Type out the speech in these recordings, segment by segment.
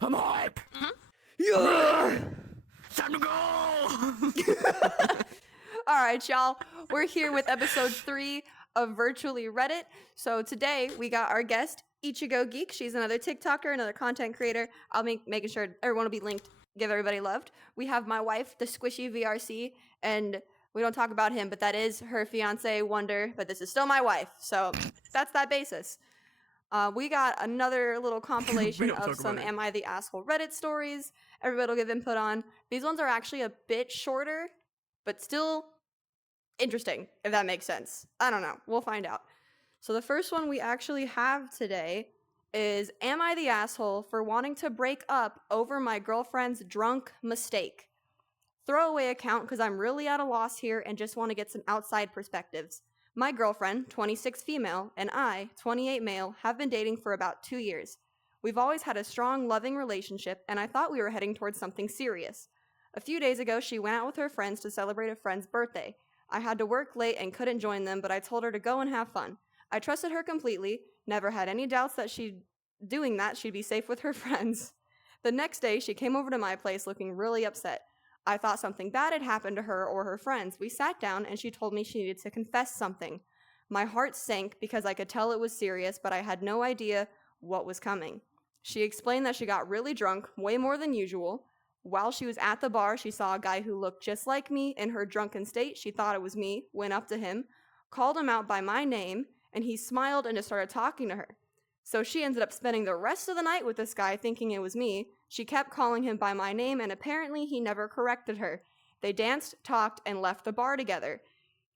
I'm hype. Yeah! Time to go. All right, y'all. We're here with episode 3 of Virtually Reddit. So today we got our guest, IchigoGeek. She's another TikToker, another content creator. I'll making sure everyone will be linked. Give everybody loved. We have my wife, the squishy VRC, and we don't talk about him, but that is her fiance, Wonder. But this is still my wife, so that's that basis. We got another little compilation don't of talk some about it. Am I the Asshole Reddit stories. Everybody will give input on. These ones are actually a bit shorter, but still interesting, if that makes sense. I don't know. We'll find out. So the first one we actually have today is, am I the asshole for wanting to break up over my girlfriend's drunk mistake? Throwaway account because I'm really at a loss here and just want to get some outside perspectives. My girlfriend, 26 female, and I, 28 male, have been dating for about 2 years. We've always had a strong, loving relationship, and I thought we were heading towards something serious. A few days ago, she went out with her friends to celebrate a friend's birthday. I had to work late and couldn't join them, but I told her to go and have fun. I trusted her completely, never had any doubts that she'd be safe with her friends. The next day, she came over to my place looking really upset. I thought something bad had happened to her or her friends. We sat down and she told me she needed to confess something. My heart sank because I could tell it was serious, but I had no idea what was coming. She explained that she got really drunk, way more than usual. While she was at the bar, she saw a guy who looked just like me in her drunken state. She thought it was me, went up to him, called him out by my name, and he smiled and just started talking to her. So she ended up spending the rest of the night with this guy thinking it was me. She kept calling him by my name, and apparently he never corrected her. They danced, talked, and left the bar together.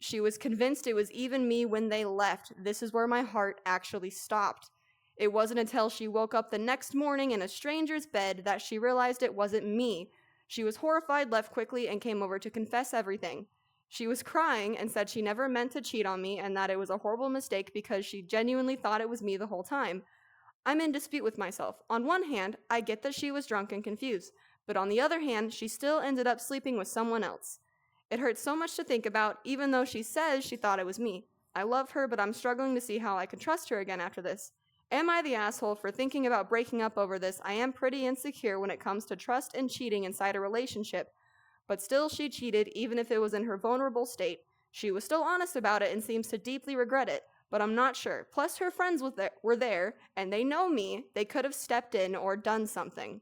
She was convinced it was even me when they left. This is where my heart actually stopped. It wasn't until she woke up the next morning in a stranger's bed that she realized it wasn't me. She was horrified, left quickly, and came over to confess everything. She was crying and said she never meant to cheat on me and that it was a horrible mistake because she genuinely thought it was me the whole time. I'm in dispute with myself. On one hand, I get that she was drunk and confused, but on the other hand, she still ended up sleeping with someone else. It hurts so much to think about, even though she says she thought it was me. I love her, but I'm struggling to see how I can trust her again after this. Am I the asshole for thinking about breaking up over this? I am pretty insecure when it comes to trust and cheating inside a relationship. But still, she cheated, even if it was in her vulnerable state. She was still honest about it and seems to deeply regret it, but I'm not sure. Plus, her friends were there, and they know me. They could have stepped in or done something.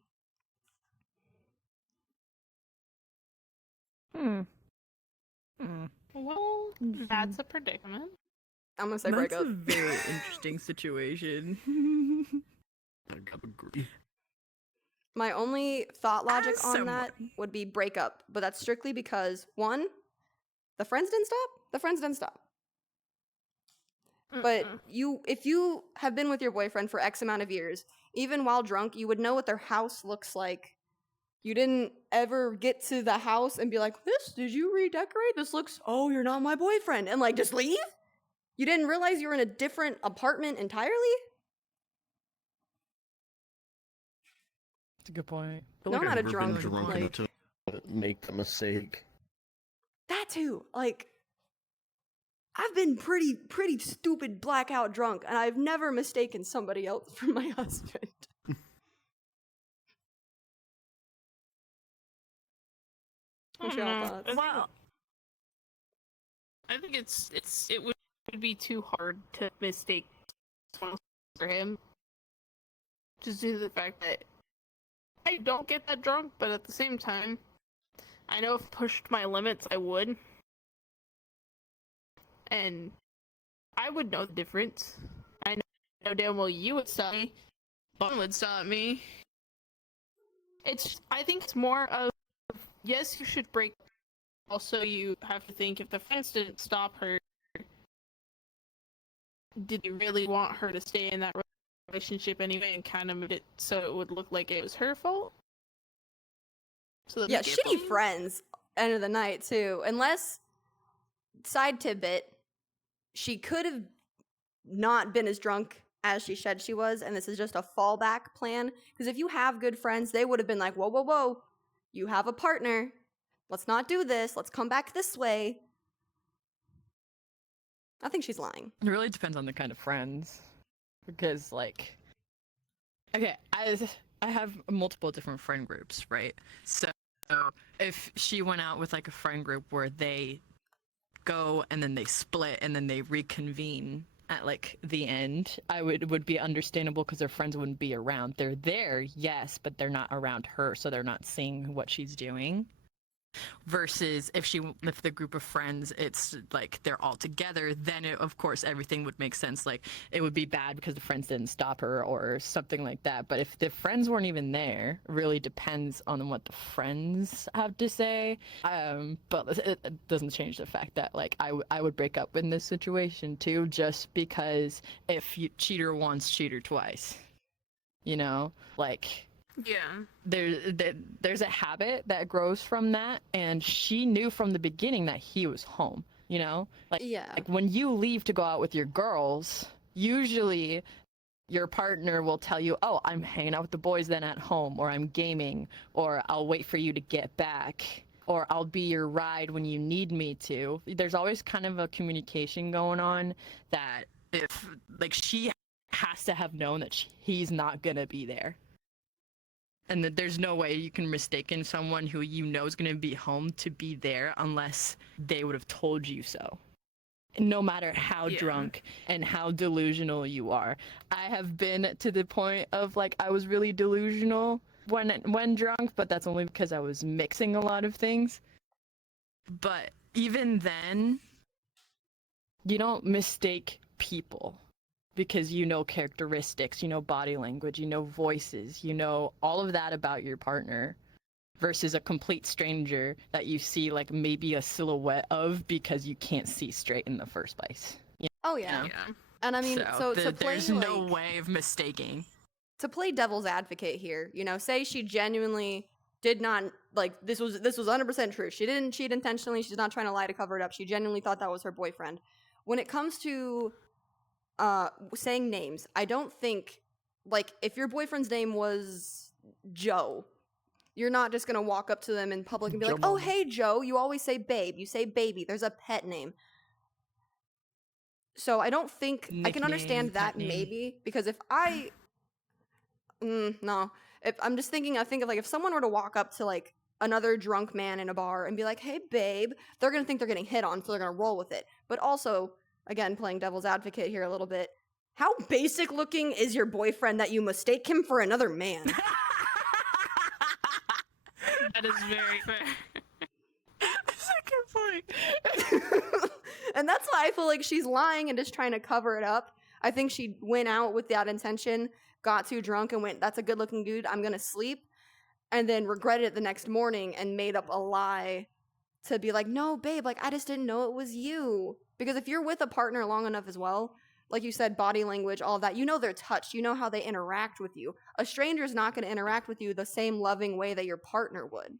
Well, that's a predicament. I'm gonna say break That's up. a very interesting situation. I gotta agree. My only thought logic As on that would be break up, but that's strictly because, one, the friends didn't stop. The friends didn't stop. But if you have been with your boyfriend for X amount of years, even while drunk, you would know what their house looks like. You didn't ever get to the house and be like, did you redecorate? This looks, oh, you're not my boyfriend. And just leave? You didn't realize you were in a different apartment entirely? That's a good point. No, I'm not a drunk. enough to make the mistake. That too. I've been pretty stupid blackout drunk, and I've never mistaken somebody else for my husband. What's your thoughts? Well, I think it would be too hard to mistake someone for him. Just due to the fact that I don't get that drunk, but at the same time, I know if I pushed my limits, I would. And I would know the difference. I know damn well you would stop me. Bun would stop me. I think it's more of, yes, you should break. Also, you have to think, if the friends didn't stop her, did you really want her to stay in that relationship anyway and kind of made it so it would look like it was her fault? So Yeah, shitty friends, end of the night, too. Unless, side tidbit, she could have not been as drunk as she said she was, and this is just a fallback plan. Because if you have good friends, they would have been like, whoa, whoa, whoa, you have a partner. Let's not do this. Let's come back this way. I think she's lying. It really depends on the kind of friends. Because, okay, I have multiple different friend groups, right? So if she went out with like a friend group where they go and then they split and then they reconvene at like the end, I would be understandable because their friends wouldn't be around. They're there, yes, but they're not around her, so they're not seeing what she's doing. Versus if the group of friends, it's like they're all together, then of course everything would make sense. Like it would be bad because the friends didn't stop her or something like that. But if the friends weren't even there, really depends on what the friends have to say. But it doesn't change the fact that like I would break up in this situation too, just because if you cheater once, cheater twice. You know, like. Yeah. There's a habit that grows from that, and she knew from the beginning that he was home, you know? Yeah. Like when you leave to go out with your girls, usually your partner will tell you, oh, I'm hanging out with the boys then at home, or I'm gaming, or I'll wait for you to get back, or I'll be your ride when you need me to. There's always kind of a communication going on that if, like, she has to have known that he's not gonna be there. And that there's no way you can mistaken someone who you know is going to be home to be there unless they would have told you so. No matter how drunk and how delusional you are. I have been to the point of like I was really delusional when drunk, but that's only because I was mixing a lot of things. But even then, you don't mistake people. Because you know characteristics, you know body language, you know voices, you know all of that about your partner versus a complete stranger that you see like maybe a silhouette of because you can't see straight in the first place. Oh yeah. Yeah. And I mean, so to play there's no way of mistaking. To play devil's advocate here, you know, say she genuinely did not like this was 100% true. She didn't cheat intentionally. She's not trying to lie to cover it up. She genuinely thought that was her boyfriend. When it comes to saying names, I don't think, like, if your boyfriend's name was Joe, you're not just gonna walk up to them in public and be like, oh, hey, Joe, you always say babe, you say baby, there's a pet name. So I don't think, I can understand that maybe, because if I, no, if I'm just thinking, I think of like, if someone were to walk up to like another drunk man in a bar and be like, hey, babe, they're gonna think they're getting hit on, so they're gonna roll with it. But also, again, playing devil's advocate here a little bit, how basic looking is your boyfriend that you mistake him for another man? That is very fair. Second point. And that's why I feel like she's lying and just trying to cover it up. I think she went out with that intention, got too drunk and went, that's a good looking dude, I'm gonna sleep, and then regretted it the next morning and made up a lie to be like, no, babe, like, I just didn't know it was you. Because if you're with a partner long enough as well, like you said, body language, all of that, you know their touch, you know how they interact with you. A stranger's not going to interact with you the same loving way that your partner would.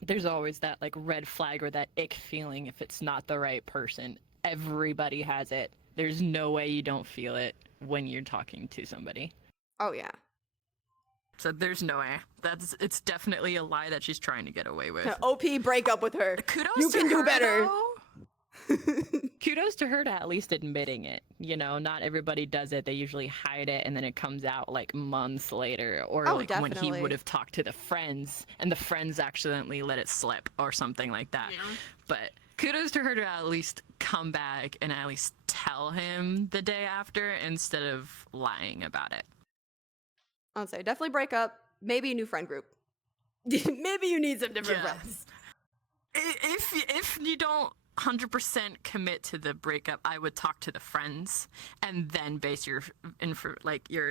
There's always that like red flag or that ick feeling if it's not the right person. Everybody has it. There's no way you don't feel it when you're talking to somebody. Oh, yeah. So there's no way. It's definitely a lie that she's trying to get away with. OP, break up with her. Kudos you to can do her, better. Though. Kudos to her to at least admitting it. You know, not everybody does it. They usually hide it and then it comes out like months later. Or like definitely. when he would have talked to the friends and the friends accidentally let it slip or something like that. Yeah. But kudos to her to at least come back and at least tell him the day after instead of lying about it. I'll say definitely break up. Maybe a new friend group. Maybe you need some different friends. If you don't 100% commit to the breakup, I would talk to the friends and then base your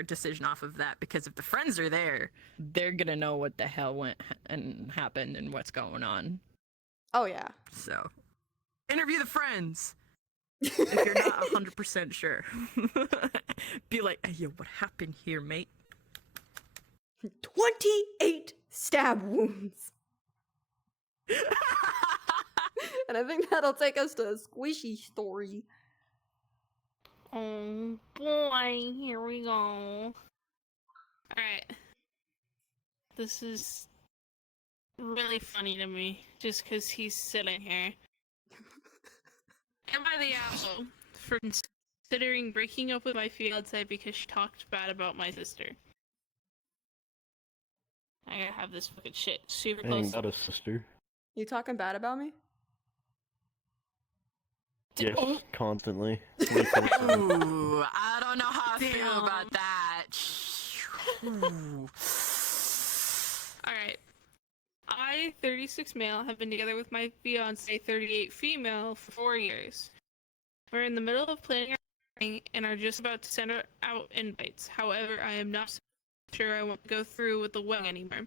decision off of that, because if the friends are there, they're gonna know what the hell went and happened and what's going on. Oh yeah. So interview the friends if you're not 100% sure. Be like, hey, yo, what happened here, mate? 28 stab wounds. And I think that'll take us to a squishy story. Oh boy, here we go. Alright. This is really funny to me, just because he's sitting here. Am I the asshole for considering breaking up with my fiance because she talked bad about my sister? I gotta have this fucking shit super I close. ain't got a sister. You talking bad about me? Yes, Oh. constantly. Ooh, I don't know how I feel Damn. about that. Ooh. Alright. I, 36 male, have been together with my fiance, 38 female, for 4 years. We're in the middle of planning our wedding and are just about to send out invites. However, I am not sure I want to go through with the wedding anymore.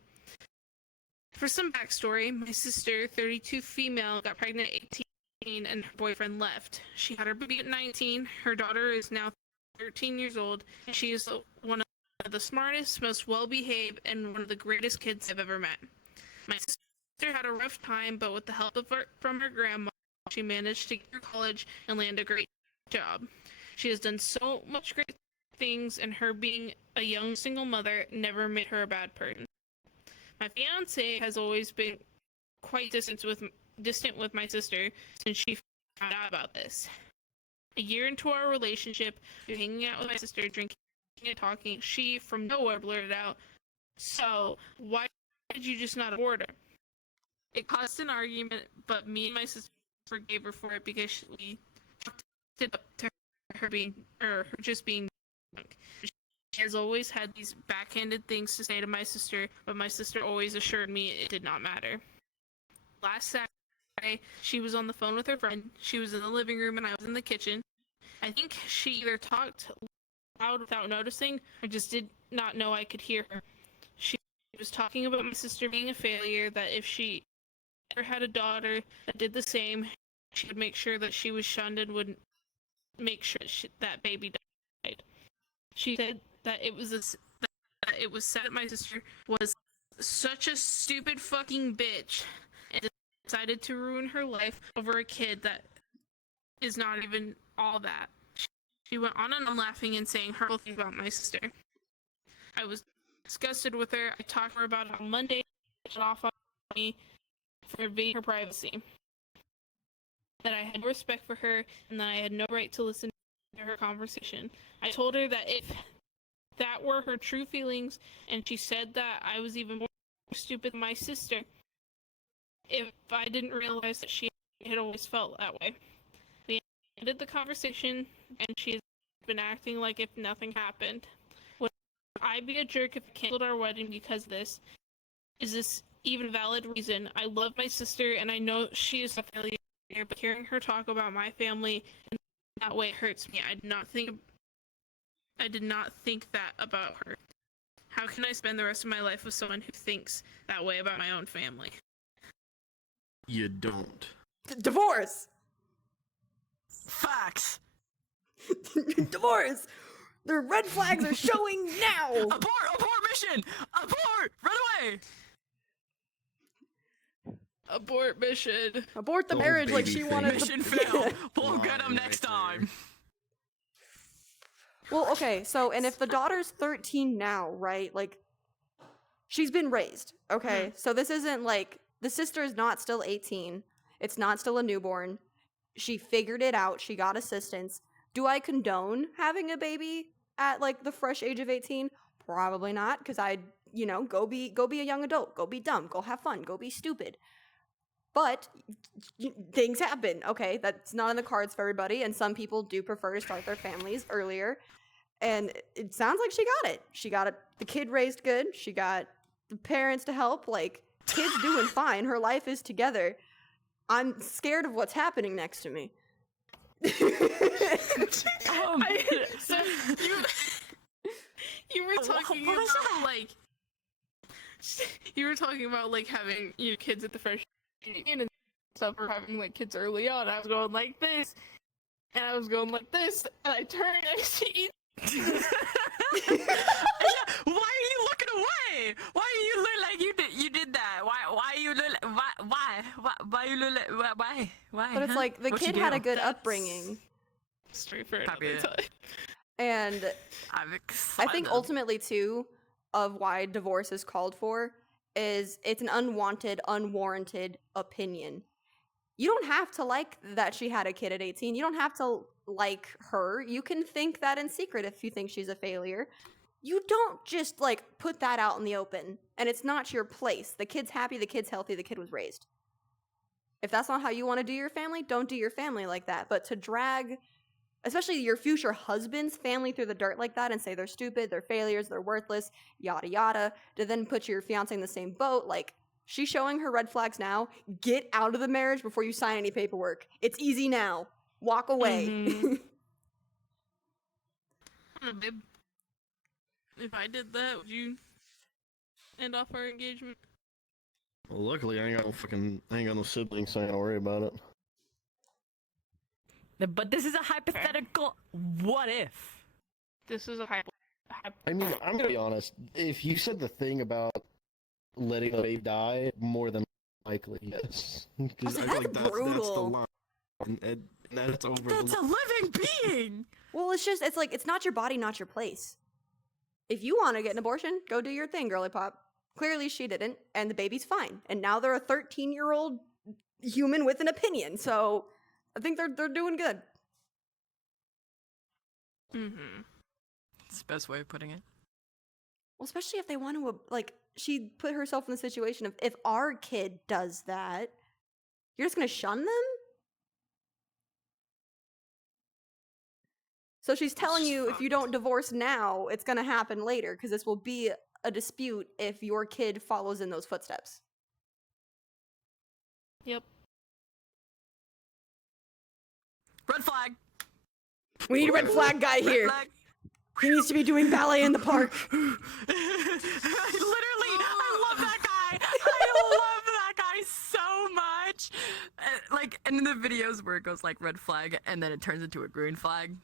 For some backstory, my sister, 32 female, got pregnant at 18 and her boyfriend left. She had her baby at 19. Her daughter is now 13 years old, and she is one of the smartest, most well-behaved, and one of the greatest kids I've ever met. My sister had a rough time, but with the help from her grandma, she managed to get through college and land a great job. She has done so much great things, and her being a young single mother never made her a bad person. My fiance has always been quite distant with my sister since she found out about this. A year into our relationship, we were hanging out with my sister, drinking and talking. She, from nowhere, blurted out, "So, why did you just not abort her?" It caused an argument, but me and my sister forgave her for it because we chalked it up to her just being drunk. She has always had these backhanded things to say to my sister, but my sister always assured me it did not matter. Last Saturday, she was on the phone with her friend. She was in the living room and I was in the kitchen. I think she either talked loud without noticing or just did not know I could hear her. She was talking about my sister being a failure, that if she ever had a daughter that did the same, she would make sure that she was shunned and would make sure that baby died. She said that it was sad that my sister was such a stupid fucking bitch and decided to ruin her life over a kid that is not even all that. She went on and on laughing and saying hurtful things about my sister. I was disgusted with her. I talked to her about it on Monday. She got off on me for invading her privacy. That I had no respect for her and that I had no right to listen to her conversation. I told her that if that were her true feelings, and she said that I was even more stupid than my sister if I didn't realize that she had always felt that way. We ended the conversation, and she has been acting like if nothing happened. Would I be a jerk if I canceled our wedding because of this? Is this even a valid reason? I love my sister, and I know she is a failure, but hearing her talk about my family in that way hurts me. I did not think that about her. How can I spend the rest of my life with someone who thinks that way about my own family? You don't. Divorce! Facts. Divorce! The red flags are showing now! Abort mission! Abort! Run away! Abort mission. Abort the Oh, marriage like baby she face. wanted Mission to. failed. We'll Line get him right next there. time. Well, okay, so, and if the daughter's 13 now, right? Like, she's been raised, okay? So this isn't like, the sister is not still 18. It's not still a newborn. She figured it out. She got assistance. Do I condone having a baby at, like, the fresh age of 18? Probably not, because I'd, go be a young adult. Go be dumb. Go have fun. Go be stupid. But things happen, okay? That's not in the cards for everybody, and some people do prefer to start their families earlier. And it sounds like she got it. She got it. The kid raised good. She got the parents to help. Like, kid's doing fine. Her life is together. I'm scared of what's happening next to me. So you were talking what was about like you were talking about like having kids at the fresh and stuff, or having like kids early on. I was going like this, and I was going like this, and I turned and I see. Why are you looking away? Why are you look like you did that? Why you look why you look like why? But it's huh? like, the What'd you kid had do? a good That's- upbringing. Straight for Copy another it. time. And I'm I excited. think ultimately, too, of why divorce is called for is it's an unwanted, unwarranted opinion. You don't have to like that she had a kid at 18. You don't have to like her. You can think that in secret if you think she's a failure. you don't just like put that out in the open, and it's not your place. The kid's happy, the kid's healthy, the kid was raised. If that's not how you want to do your family, don't do your family like that. But to drag, especially your future husband's family through the dirt like that and say they're stupid, they're failures, they're worthless, yada yada, to then put your fiance in the same boat, like, she's showing her red flags now. Get out of the marriage before you sign any paperwork. It's easy now. Walk away. I don't know, babe. If I did that, would you end off our engagement? Well, luckily, I ain't got no siblings, so I ain't gotta worry about it. But this is a hypothetical. What if? This is a I mean, I'm gonna be honest. If you said the thing about letting the babe die, more than likely, yes. Because I feel like that's the brutal. line, and that's over. That's a living being. Well, it's like, it's not your body, not your place. If you want to get an abortion, go do your thing, girly pop. Clearly she didn't, and the baby's fine. And now they're a 13-year-old human with an opinion, so I think they're doing good. Mm-hmm. That's the best way of putting it. Well, especially if they want to, like, she put herself in the situation of, if our kid does that, you're just going to shun them? So she's telling you, if you don't divorce now, it's going to happen later, because this will be a dispute if your kid follows in those footsteps. Yep. Red flag. We need a red flag guy here. Red flag. He needs to be doing ballet in the park. Literally, I love that guy. I love that guy so much. Like, and in the videos where it goes like red flag and then it turns into a green flag.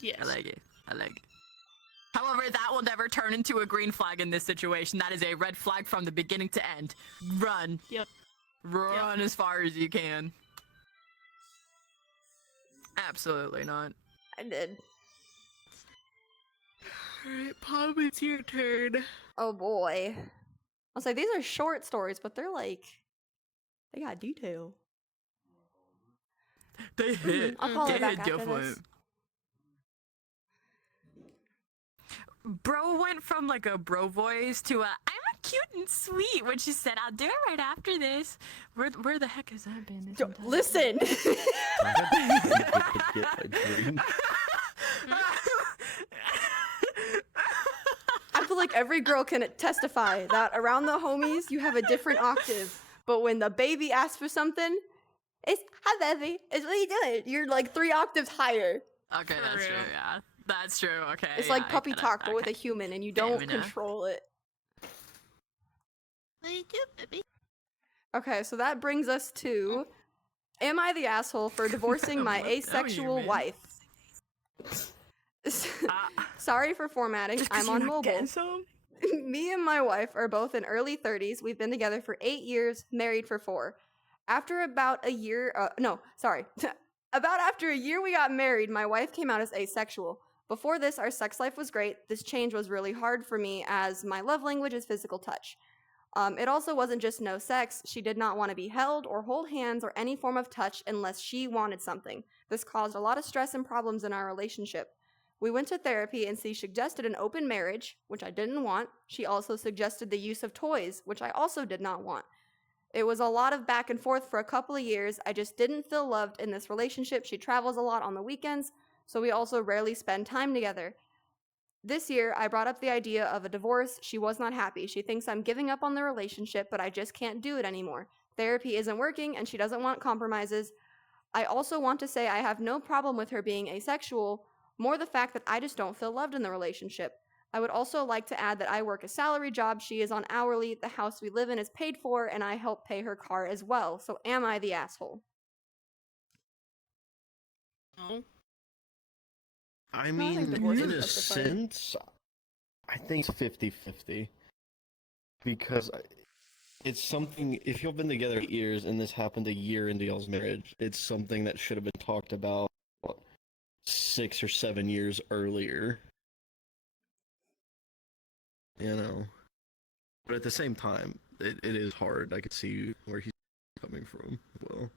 Yes. I like it. I like it. However, that will never turn into a green flag in this situation. That is a red flag from the beginning to end. Run. Yep. Run as far as you can. Absolutely not. I did. Alright, Pop, it's your turn. Oh boy. I'll say these are short stories, but they're like, they got detail. They hit. I'll call her They back hit after different. this. Bro went from like a bro voice to a I'm a cute and sweet when she said I'll do it right after this. Where the heck has that been? This entire Listen! I feel like every girl can testify that around the homies, you have a different octave. But when the baby asks for something, it's, hi baby, it's what are you doing? You're like 3 octaves higher. Okay, For that's real. true, yeah. That's true, okay. It's yeah, like I puppy get it, talk, but with a okay. human, and you Damn don't it, now. control it. What do you do, baby? Okay, so that brings us to, am I the asshole for divorcing my What are you, asexual man? wife? Sorry for formatting, I'm on mobile. Me and my wife are both in early 30s. We've been together for 8 years, married for 4. After about a year, about after a year we got married, my wife came out as asexual. Before this, our sex life was great. This change was really hard for me as my love language is physical touch. It also wasn't just no sex. She did not want to be held or hold hands or any form of touch unless she wanted something. This caused a lot of stress and problems in our relationship. We went to therapy and she suggested an open marriage, which I didn't want. She also suggested the use of toys, which I also did not want. It was a lot of back and forth for a couple of years. I just didn't feel loved in this relationship. She travels a lot on the weekends, so we also rarely spend time together. This year, I brought up the idea of a divorce. She was not happy. She thinks I'm giving up on the relationship, but I just can't do it anymore. Therapy isn't working, and she doesn't want compromises. I also want to say I have no problem with her being asexual, more the fact that I just don't feel loved in the relationship. I would also like to add that I work a salary job. She is on hourly. The house we live in is paid for, and I help pay her car as well. So am I the asshole? No. I think mean, divorce in is a justified. sense, I think it's 50-50. Because it's something, if you've been together 8 years and this happened a year into y'all's marriage, it's something that should have been talked about 6 or 7 years earlier. You know? But at the same time, it is hard. I could see where he's coming from. Well,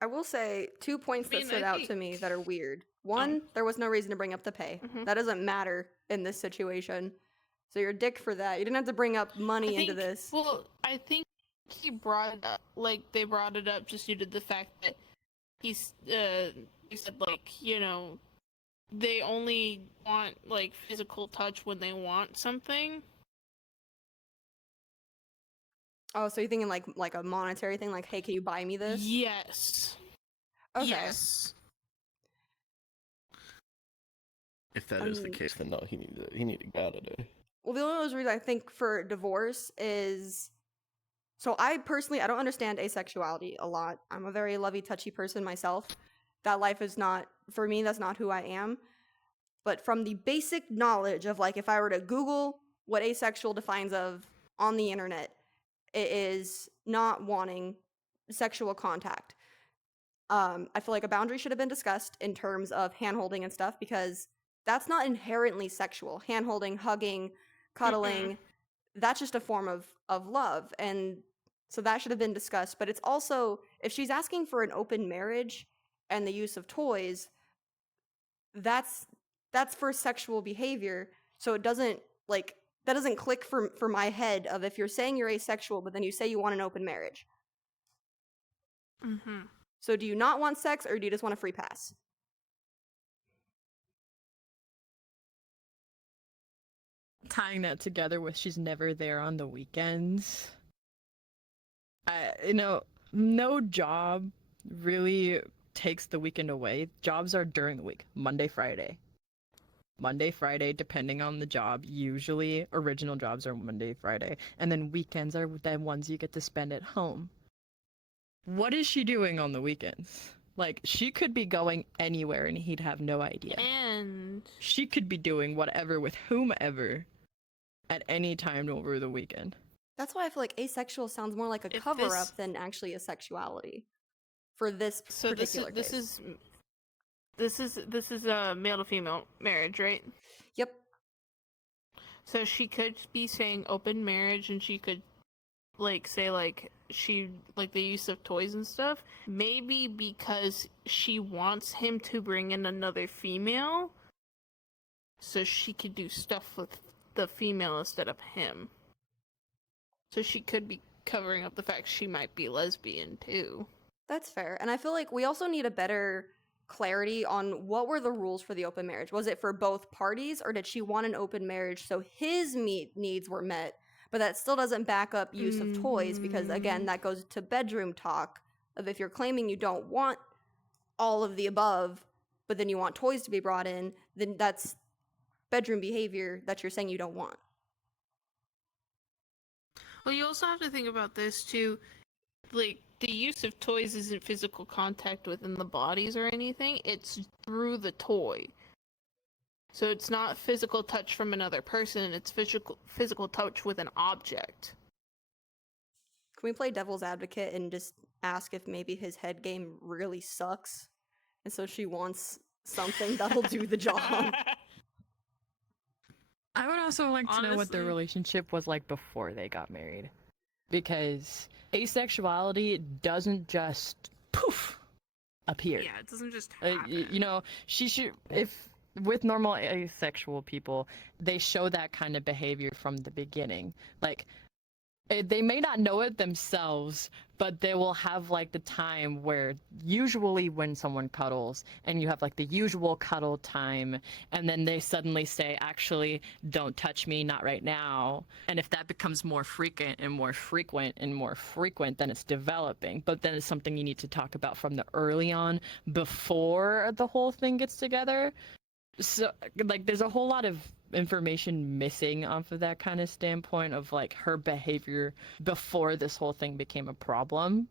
I will say 2 points I mean, that stood I out think- to me that are weird One, there was no reason to bring up the pay. That doesn't matter in this situation. So you're a dick for that. You didn't have to bring up money into this. Well, I think he brought it up, like, they brought it up just due to the fact that he said, like, you know, they only want, like, physical touch when they want something. Oh, so you're thinking like a monetary thing, like, hey, can you buy me this? Yes. Okay. Yes. If that is the case, then no, he needed to get out of there. Well, the only reason I think for divorce is, so I personally, I don't understand asexuality a lot. I'm a very lovey-touchy person myself. That life is not, for me, that's not who I am. But from the basic knowledge of, like, if I were to Google what asexual defines of on the internet, it is not wanting sexual contact. I feel like a boundary should have been discussed in terms of hand-holding and stuff, because that's not inherently sexual. Hand-holding, hugging, cuddling, that's just a form of love. And so that should have been discussed. But it's also, if she's asking for an open marriage and the use of toys, that's for sexual behavior. So it doesn't, like, that doesn't click for my head of, if you're saying you're asexual, but then you say you want an open marriage. Mm-hmm. So do you not want sex, or do you just want a free pass? Tying that together with she's never there on the weekends. No job really takes the weekend away. Jobs are during the week, Monday, Friday, depending on the job. Usually original jobs are Monday, Friday, and then weekends are the ones you get to spend at home. What is she doing on the weekends? Like, she could be going anywhere and he'd have no idea. And She could be doing whatever with whomever at any time over the weekend. That's why I feel like asexual sounds more like a If cover-up than actually a sexuality for this particular case. This is a male to female marriage, right? Yep. So she could be saying open marriage, and she could, like, say, like, she, like, the use of toys and stuff, maybe because she wants him to bring in another female so she could do stuff with the female instead of him. So she could be covering up the fact she might be lesbian too. That's fair. And I feel like we also need a better clarity on what were the rules for the open marriage. Was it for both parties, or did she want an open marriage so his needs were met? But that still doesn't back up use of toys, because again, that goes to bedroom talk of, if you're claiming you don't want all of the above, but then you want toys to be brought in, then that's bedroom behavior that you're saying you don't want. Well, you also have to think about this too, like, the use of toys isn't physical contact within the bodies or anything, it's through the toy. So it's not physical touch from another person, it's physical touch with an object. Can we play devil's advocate and just ask if maybe his head game really sucks, and so she wants something that'll do the job? I would also like to know what their Honestly- relationship was like before they got married. Because asexuality doesn't just poof appear. Yeah, it doesn't just happen. You know, she should, if with normal asexual people, they show that kind of behavior from the beginning. Like, they may not know it themselves, but they will have, like, the time where, usually when someone cuddles and you have, like, the usual cuddle time, and then they suddenly say, actually, don't touch me, not right now. And if that becomes more frequent and more frequent and more frequent, then it's developing. But then it's something you need to talk about from the early on, before the whole thing gets together. So, like, there's a whole lot of information missing off of that kind of standpoint of, like, her behavior before this whole thing became a problem.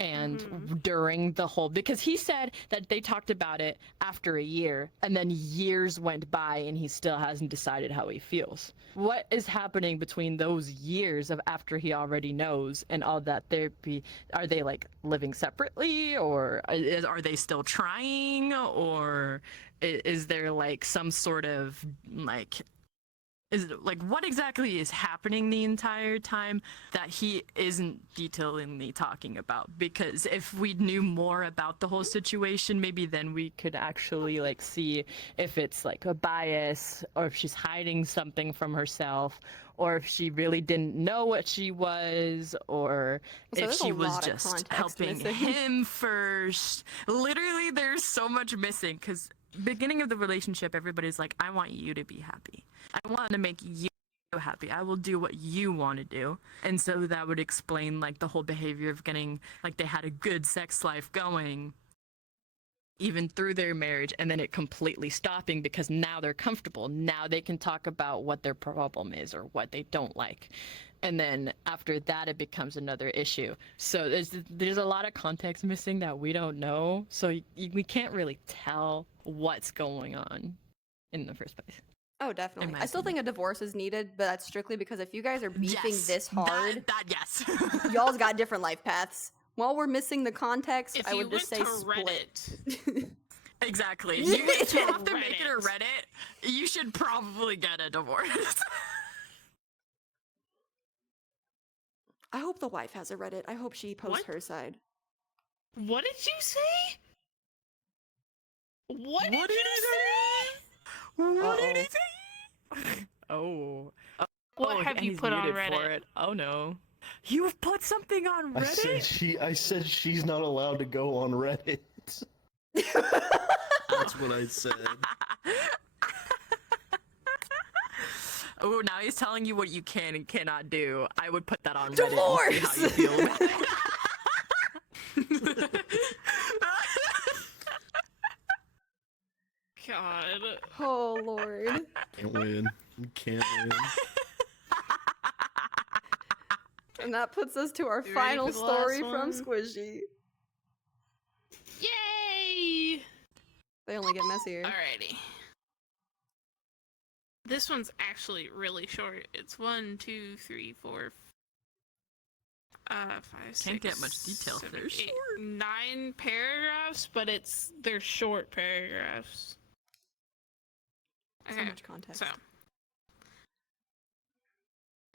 And during the whole, because he said that they talked about it after a year, and then years went by and he still hasn't decided how he feels. What is happening between those years of after he already knows and all that therapy? Are they, like, living separately, or are they still trying, or is there, like, some sort of, like, is like what exactly is happening the entire time that he isn't detailingly talking about. Because if we knew more about the whole situation, maybe then we Could actually like see if it's like a bias or if she's hiding something from herself or if she really didn't know what she was or So if there's she a was lot of just context helping missing. him first. Literally, there's so much missing because beginning of the relationship, everybody's like, I want you to be happy. I want to make you happy. I will do what you want to do. And so that would explain like the whole behavior of getting like they had a good sex life going even through their marriage and then it completely stopping because now they're comfortable. Now they can talk about what their problem is or what they don't like. And then after that it becomes another issue. So there's a lot of context missing that we don't know. So we can't really tell what's going on in the first place. Oh, definitely. my I still think opinion. a divorce is needed, but that's strictly because if you guys are beefing Yes, this hard, That yes. y'all's got different life paths. While we're missing the context, If I you would just say went to split. Reddit, Exactly. Yeah. If you have to make it a Reddit. Reddit, you should probably get a divorce. I hope the wife has a Reddit. I hope she posts What? her side. what did you say? What did What did you he say? What did Uh-oh. he say? Oh. What Oh, have and you he's put on muted for Reddit? it. Oh no. You've put something on Reddit? I said she's not allowed to go on Reddit. That's what I said. Oh, now he's telling you what you can and cannot do. I would put that on Divorce! Reddit and see how you feel about it. God. Oh, Lord. Can't win. Can't win. And that puts us to our You ready final for the story last from one? Squishy. Yay! They only get messier. Alrighty. This one's actually really short. It's 1, 2, 3, 4, 5, 6, Can't get much detail if 7, they're 8, short. 9 paragraphs, but they're short paragraphs. So Okay, much context. so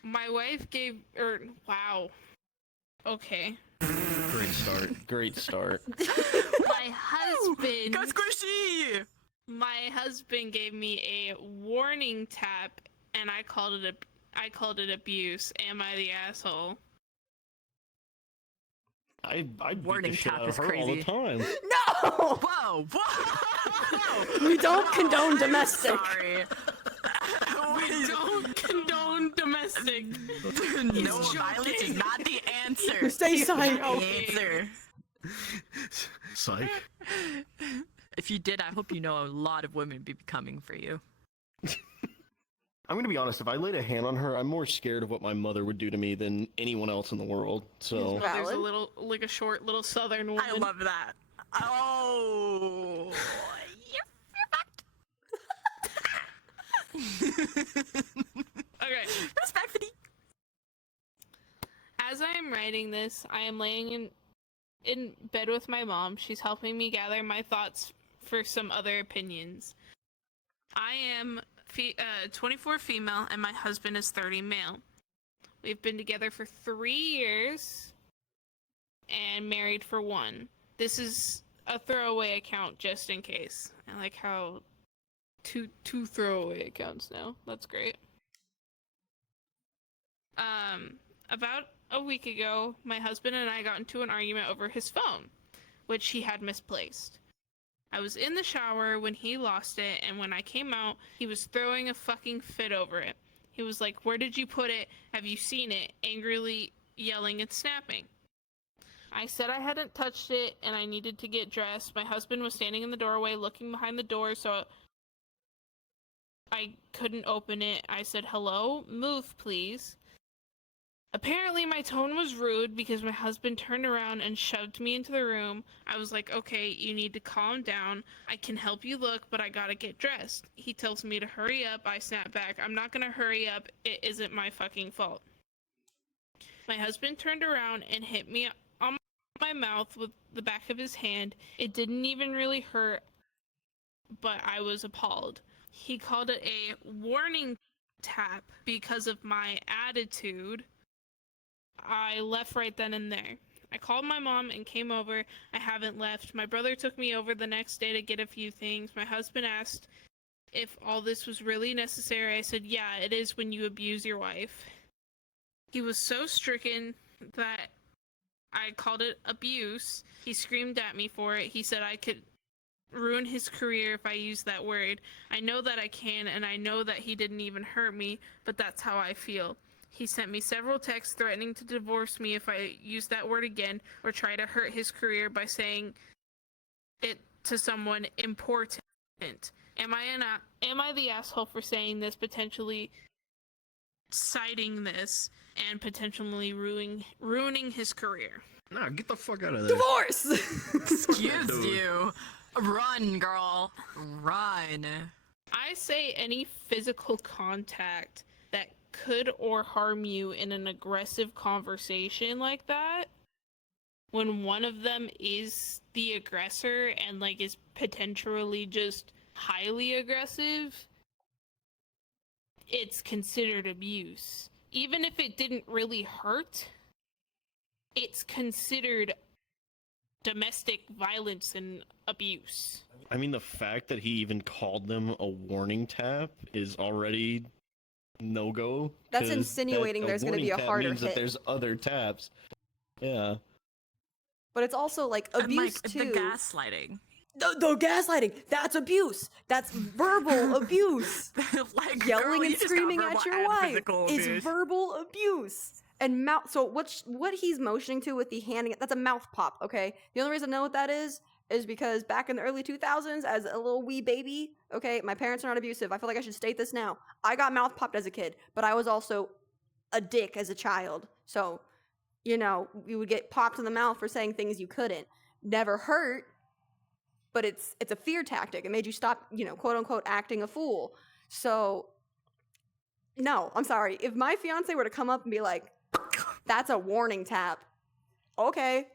my wife gave wow. Okay. Great start. Great start. My husband Go Squishy! my husband gave me a warning tap and I called it abuse. Am I the asshole? I beat Warning the shit tap out is of her all the crazy. time. No! Whoa! Whoa! We don't condone domestic. Sorry. We don't condone domestic. No, violence is not the answer. Stay Not silent. the answer. Psych. If you did, I hope you know a lot of women be coming for you. I'm gonna be honest. If I laid a hand on her, I'm more scared of what my mother would do to me than anyone else in the world. So There's Valid. a short little southern woman. I love that. Oh, Okay. respectfully. As I am writing this, I am laying in bed with my mom. She's helping me gather my thoughts for some other opinions. I am 24 female and my husband is 30 male. We've been together for 3 years and married for 1. This is a throwaway account just in case. I like how two throwaway accounts now. That's great. About a week ago, my husband and I got into an argument over his phone, which he had misplaced. I was in the shower when he lost it, and when I came out, he was throwing a fucking fit over it. He was like, "Where did you put it? Have you seen it?" Angrily yelling and snapping. I said I hadn't touched it and I needed to get dressed. My husband was standing in the doorway looking behind the door, so I couldn't open it. I said, "Hello? Move, please." Apparently, my tone was rude because my husband turned around and shoved me into the room. I was like, "Okay, you need to calm down. I can help you look, but I gotta get dressed." He tells me to hurry up. I snap back, "I'm not gonna hurry up. It isn't my fucking fault." My husband turned around and hit me on my mouth with the back of his hand. It didn't even really hurt, but I was appalled. He called it a warning tap because of my attitude, I left right then and there. I called my mom and came over. I haven't left. My brother took me over the next day to get a few things. My husband asked if all this was really necessary. I said, yeah, it is when you abuse your wife. He was so stricken that I called it abuse. He screamed at me for it. He said I could ruin his career if I used that word. I know that I can, and I know that he didn't even hurt me, but that's how I feel. He sent me several texts threatening to divorce me if I use that word again or try to hurt his career by saying it to someone important. Am I the asshole for saying this, potentially citing this, and potentially ruining his career? Nah, get the fuck out of there. Divorce! Excuse Dude. you. Run, girl. Run. I say any physical contact that could or harm you in an aggressive conversation like that, when one of them is the aggressor and like is potentially just highly aggressive, it's considered abuse. Even if it didn't really hurt, it's considered domestic violence and abuse. I mean, the fact that he even called them a warning tap is already no go. That's insinuating there's gonna be a harder means hit. that there's other taps. Yeah. But it's also like abuse and, too. like, the gaslighting. The gaslighting, that's abuse. That's verbal abuse. Like, Yelling girl, you and just got screaming verbal at your and wife physical is abuse. verbal abuse. And mouth. So what he's motioning to with the handing, that's a mouth pop. Okay. The only reason I know what that is because back in the early 2000s, as a little wee baby, okay, my parents are not abusive. I feel like I should state this now. I got mouth popped as a kid, but I was also a dick as a child. So, you know, you would get popped in the mouth for saying things you couldn't. Never hurt, but it's a fear tactic. It made you stop, you know, quote unquote, acting a fool. So, no, I'm sorry. If my fiance were to come up and be like, that's a warning tap, okay,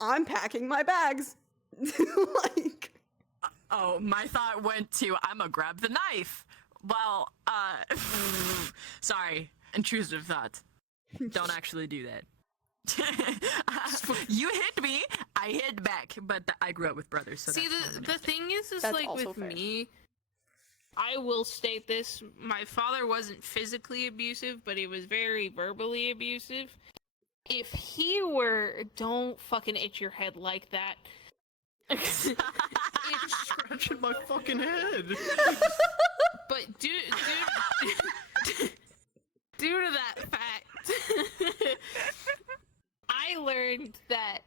I'm packing my bags. Like, Oh, my thought went to, I'm gonna grab the knife. Well, sorry, intrusive thought. Don't actually do that. You hit me, I hit back, but I grew up with brothers, so See, that's the thing is That's like also with fair. me, I will state this, my father wasn't physically abusive, but he was very verbally abusive. If he were, don't fucking itch your head like that. Scratching my fucking head. But due to that fact, I learned that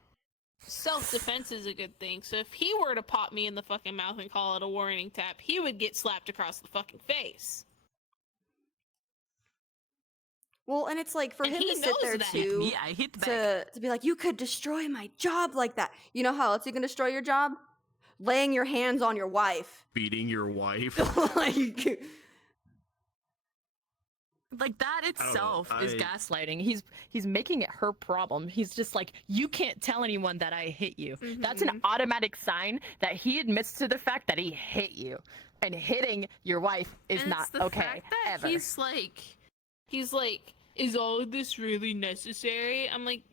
self-defense is a good thing. So if he were to pop me in the fucking mouth and call it a warning tap, he would get slapped across the fucking face. well, and it's like for And him he to sit knows there that. too, Yeah, I hit back. to be like, you could destroy my job like that. You know how else you can destroy your job? Laying your hands on your wife. Beating your wife. Like, Like, that itself is Gaslighting. He's making it her problem. He's just like, you can't tell anyone that I hit you. That's an automatic sign that he admits to the fact that he hit you. And hitting your wife is And not it's the okay. fact that Ever. he's like, is all of this really necessary? I'm like,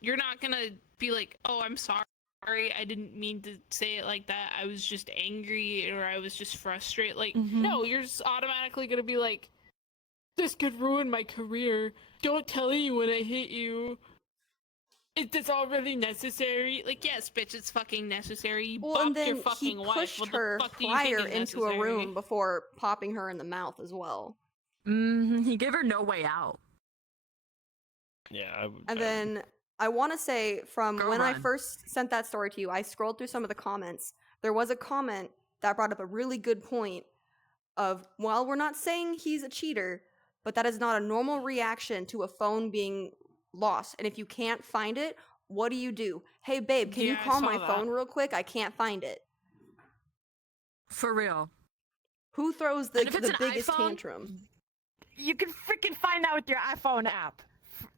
you're not gonna be like, oh, I'm sorry, I didn't mean to say it like that. I was just angry or I was just frustrated. Like, no, you're just automatically gonna be like, this could ruin my career. Don't tell anyone I hit you. Is this all really necessary? Like, yes, bitch, it's fucking necessary. You well, and bopped your then fucking he wife. pushed What her the fuck do you think prior is into a necessary? room before popping her in the mouth as well. He gave her no way out. Yeah, I would. And then I want to say, from Girl, when I run. first sent that story to you, I scrolled through some of the comments. There was a comment that brought up a really good point of, while we're not saying he's a cheater, but that is not a normal reaction to a phone being lost. And if you can't find it, what do? Hey, babe, can you Yeah, I call saw my that. phone real quick? I can't find it. For real. Who throws And if it's the an biggest iPhone, tantrum? You can freaking find out with your iPhone app.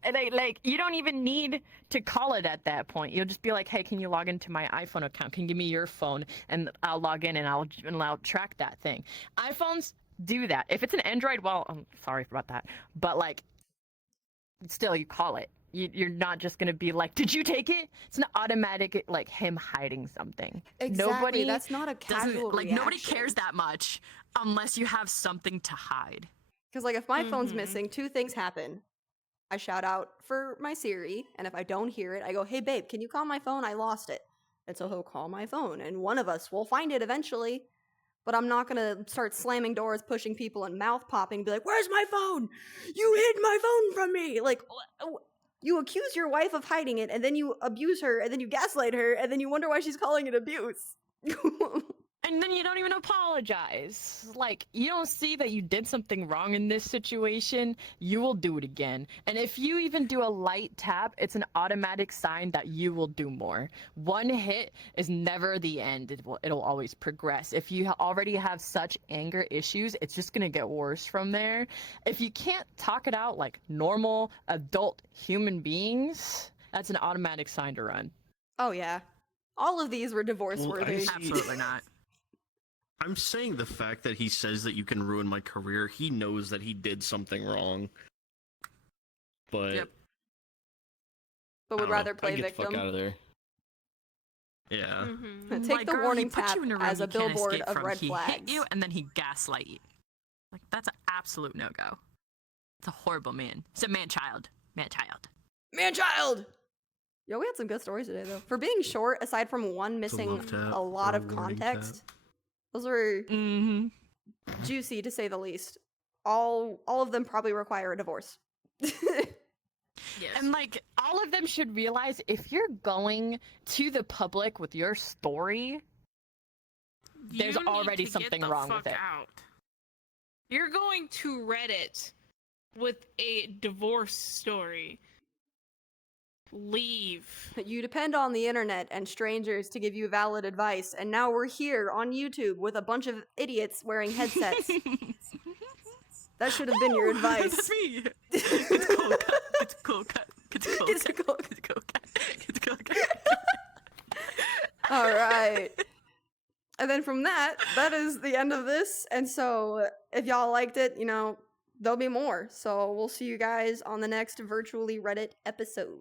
And like, you don't even need to call it at that point. You'll just be like, hey, can you log into my iPhone account? Can you give me your phone and I'll log in and I'll track that thing. iPhones, do that. If it's an Android, well, I'm sorry about that, but like, still, you call it. You're not just gonna be like, "Did you take it?" It's an automatic, like him hiding something. Exactly. Nobody That's not a casual Like nobody reaction. cares that much unless you have something to hide. Because, like, if my phone's Mhm. missing, two things happen. I shout out for my Siri, and if I don't hear it, I go, "Hey, babe, can you call my phone? I lost it." And so he'll call my phone, and one of us will find it eventually. But I'm not gonna start slamming doors, pushing people, and mouth popping, and be like, "Where's my phone? You hid my phone from me!" Like, you accuse your wife of hiding it, and then you abuse her, and then you gaslight her, and then you wonder why she's calling it abuse. And then you don't even apologize. Like, you don't see that you did something wrong in this situation, you will do it again. And if you even do a light tap, it's an automatic sign that you will do more. One hit is never the end. It'll always progress. If you already have such anger issues, it's just going to get worse from there. If you can't talk it out like normal adult human beings, that's an automatic sign to run. Oh, yeah. All of these were divorce worthy. I see. Absolutely not. I'm saying the fact that he says that you can ruin my career, he knows that he did something wrong. But Yep. But would I don't know. rather play Get the fuck victim. out of there. yeah. Mhm. Take Like, the girl, warning he put tap you in a room as a you can't billboard escape of from. red He flags. hit you and then he gaslight you. Like that's an absolute no go. It's a horrible man. It's a man child. Man child. Man-child! Yo, we had some good stories today, though. For being short, aside from one It's a missing love tap a lot or of a warning context, tap. those were Mm-hmm. juicy to say the least. All of them probably require a divorce. Yes. And like all of them should realize if you're going to the public with your story, there's You need already to something get the wrong fuck with it. Out. You're going to Reddit with a divorce story. Leave. You depend on the internet and strangers to give you valid advice, and now we're here on YouTube with a bunch of idiots wearing headsets. That should have been your advice. That's me. It's a cool cut. It's a cool cut. It's a cool It's a cut. cool- It's a cool cut. It's a cool cut. All right. And then from that is the end of this. And so if y'all liked it, there'll be more. So we'll see you guys on the next virtually Reddit episode.